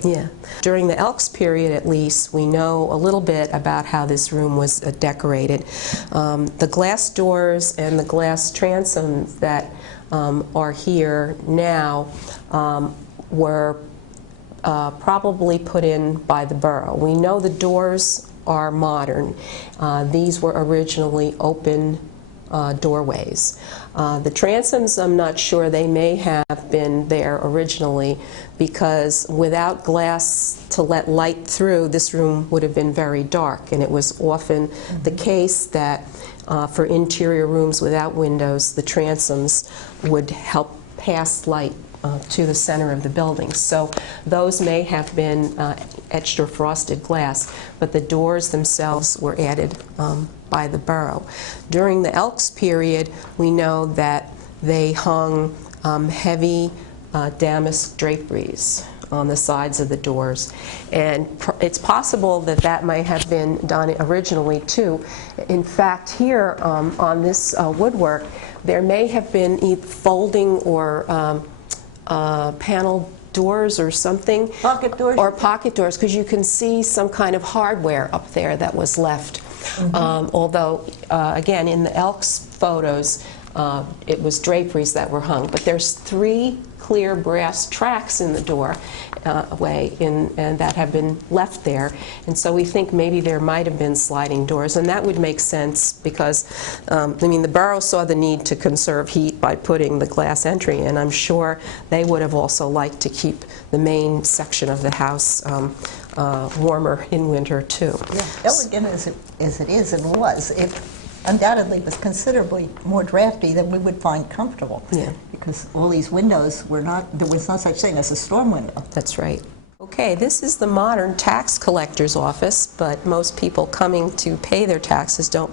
story. Yeah. During the Elks period, at least, we know a little bit about how this room was decorated. The glass doors and the glass transoms that are here now were probably put in by the borough. We know the doors are modern. These were originally open doorways. The transoms, I'm not sure, they may have been there originally, because without glass to let light through, this room would have been very dark, and it was often the case that for interior rooms without windows, the transoms would help pass light to the center of the building. So those may have been etched or frosted glass, but the doors themselves were added by the borough. During the Elks period, we know that they hung heavy damask draperies on the sides of the doors, and it's possible that that might have been done originally too. In fact, here on this woodwork, there may have been either folding or panel doors or something. Pocket doors? Or pocket doors, because you can see some kind of hardware up there that was left. Although, again, in the Elks photos, it was draperies that were hung. But there's 3 clear brass tracks in the doorway, and that have been left there. And so we think maybe there might have been sliding doors, and that would make sense because, I mean, the borough saw the need to conserve heat by putting the glass entry in. I'm sure they would have also liked to keep the main section of the house warmer in winter too. Yeah, elegant as it is and was, it undoubtedly was considerably more drafty than we would find comfortable. Yeah. Because all these windows were not, there was no such thing as a storm window. That's right. Okay, this is the modern tax collector's office, but most people coming to pay their taxes don't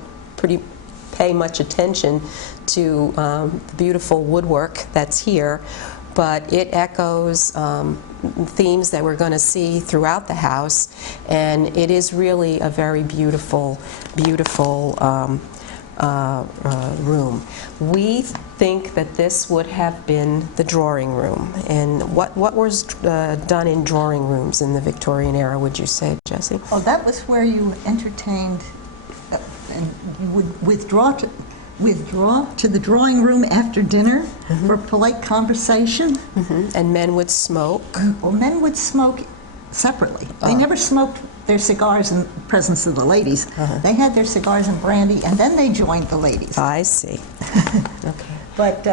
pay much attention to the beautiful woodwork that's here, but it echoes themes that we're going to see throughout the house, and it is really a very beautiful, beautiful room. We think that this would have been the drawing room. And what was done in drawing rooms in the Victorian era, would you say, Jessie? Oh, that was where you entertained, and you would withdraw to the drawing room after dinner for polite conversation. And men would smoke. Well, men would smoke separately. They never smoked their cigars in the presence of the ladies. They had their cigars and brandy, and then they joined the ladies. I see. Okay. But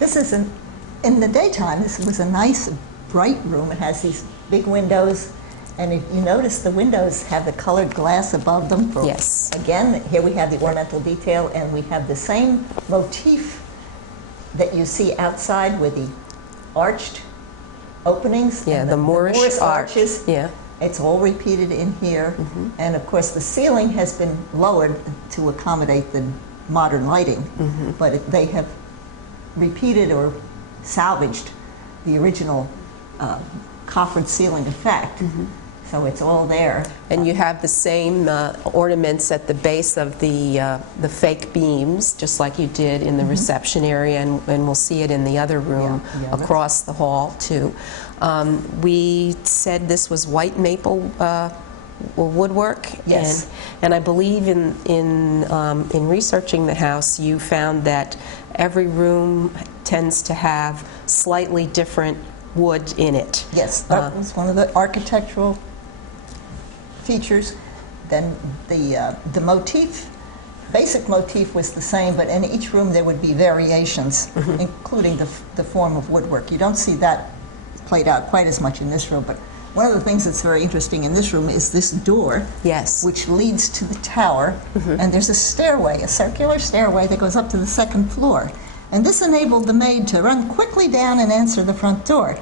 this is in the daytime, this was a nice, bright room. It has these big windows, and if you notice, the windows have the colored glass above them. Yes. Again, here we have the ornamental detail, and we have the same motif that you see outside with the arched openings. Yeah, and the Moorish arches. Yeah. It's all repeated in here. And of course, the ceiling has been lowered to accommodate the modern lighting, but they have repeated or salvaged the original coffered ceiling effect. So it's all there. And you have the same ornaments at the base of the fake beams, just like you did in the reception area, and we'll see it in the other room across the hall too. We said this was white maple woodwork. Yes. And I believe in researching the house, you found that every room tends to have slightly different wood in it. Yes, that was one of the architectural features. Then the motif, basic motif was the same, but in each room there would be variations, including the form of woodwork. You don't see that played out quite as much in this room, but one of the things that's very interesting in this room is this door, which leads to the tower, and there's a stairway, a circular stairway that goes up to the 2nd floor. And this enabled the maid to run quickly down and answer the front door.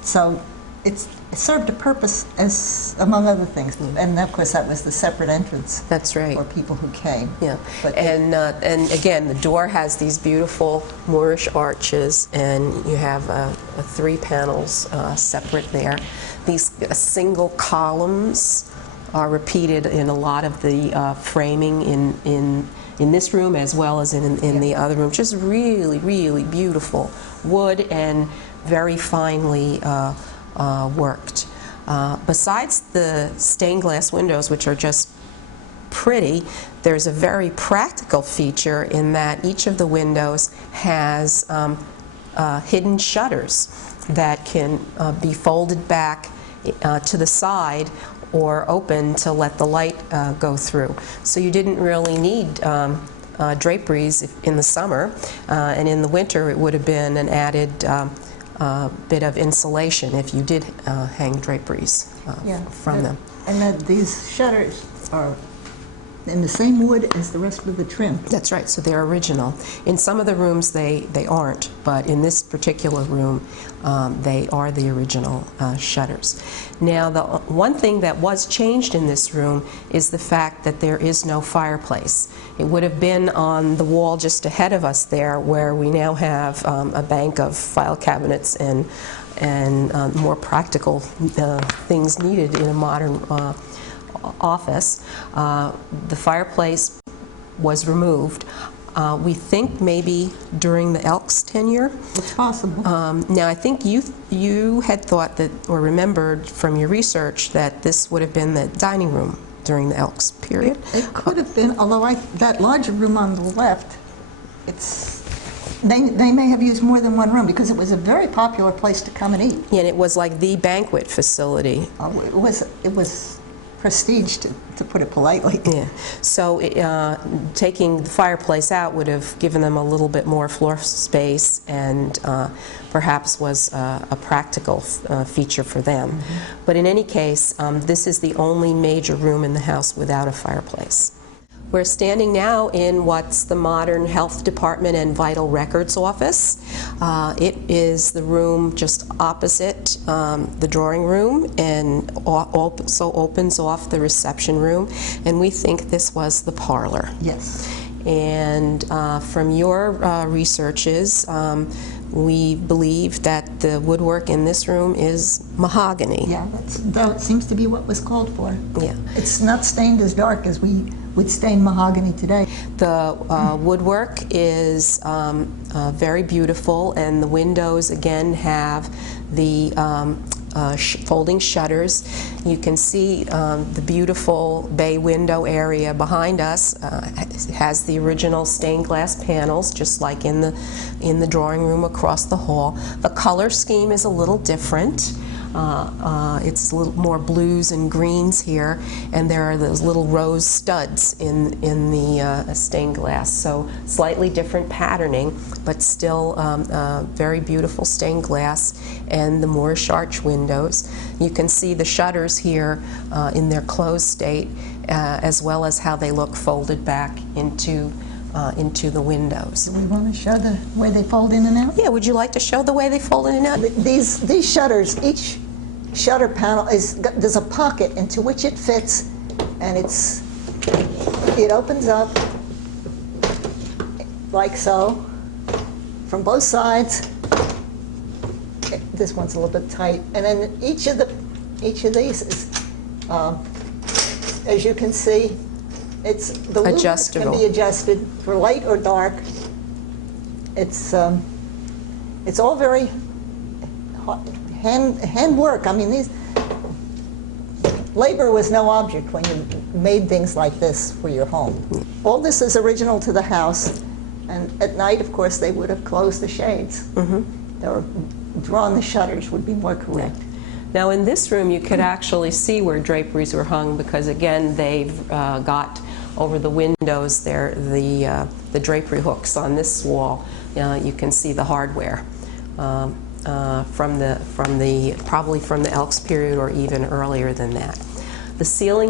So it served a purpose, as among other things, and of course that was the separate entrance. That's right. For people who came. Yeah, but and again, the door has these beautiful Moorish arches, and you have 3 panels separate there. These single columns are repeated in a lot of the framing in this room as well as in the other room. Just really, really beautiful wood and very finely worked. Besides the stained glass windows, which are just pretty, there's a very practical feature in that each of the windows has hidden shutters that can be folded back to the side or open to let the light go through. So you didn't really need draperies in the summer, and in the winter it would have been an added bit of insulation if you did hang draperies from them. And these shutters are in the same wood as the rest of the trim. That's right, so they're original. In some of the rooms they aren't, but in this particular room they are the original shutters. Now, the one thing that was changed in this room is the fact that there is no fireplace. It would have been on the wall just ahead of us there, where we now have a bank of file cabinets and more practical things needed in a modern office. The fireplace was removed. We think maybe during the Elks' tenure. It's possible. Now, I think you had thought that, or remembered from your research, that this would have been the dining room during the Elks period. It could have been, although that larger room on the left, they may have used more than one room because it was a very popular place to come and eat. And it was like the banquet facility. It was prestige, to put it politely. Yeah. So taking the fireplace out would have given them a little bit more floor space, and perhaps was a practical feature for them. Mm-hmm. But in any case, this is the only major room in the house without a fireplace. We're standing now in what's the modern Health Department and Vital Records office. It is the room just opposite the drawing room, and also opens off the reception room. And we think this was the parlor. Yes. And from your researches, we believe that the woodwork in this room is mahogany. Yeah, that seems to be what was called for. Yeah. It's not stained as dark as we would stain mahogany today. The woodwork is very beautiful, and the windows again have the folding shutters. You can see the beautiful bay window area behind us. It has the original stained glass panels, just like in the drawing room across the hall. The color scheme is a little different. It's a little more blues and greens here, and there are those little rose studs in the stained glass. So slightly different patterning, but still very beautiful stained glass, and the Moorish arch windows. You can see the shutters here in their closed state, as well as how they look folded back into the windows. Do we want to show the way they fold in and out? Yeah, would you like to show the way they fold in and out? These shutters, each shutter panel there's a pocket into which it fits, and it opens up like so from both sides. This one's a little bit tight, and then each of these is, as you can see, the loop can be adjusted for light or dark. It's all very hand work. I mean, labor was no object when you made things like this for your home. All this is original to the house, and at night, of course, they would have closed the shades. Mm-hmm. Or drawn the shutters would be more correct. Now, in this room, you could actually see where draperies were hung, because again, they've got over the windows there the drapery hooks on this wall. You can see the hardware probably from the Elks period, or even earlier than that. The ceiling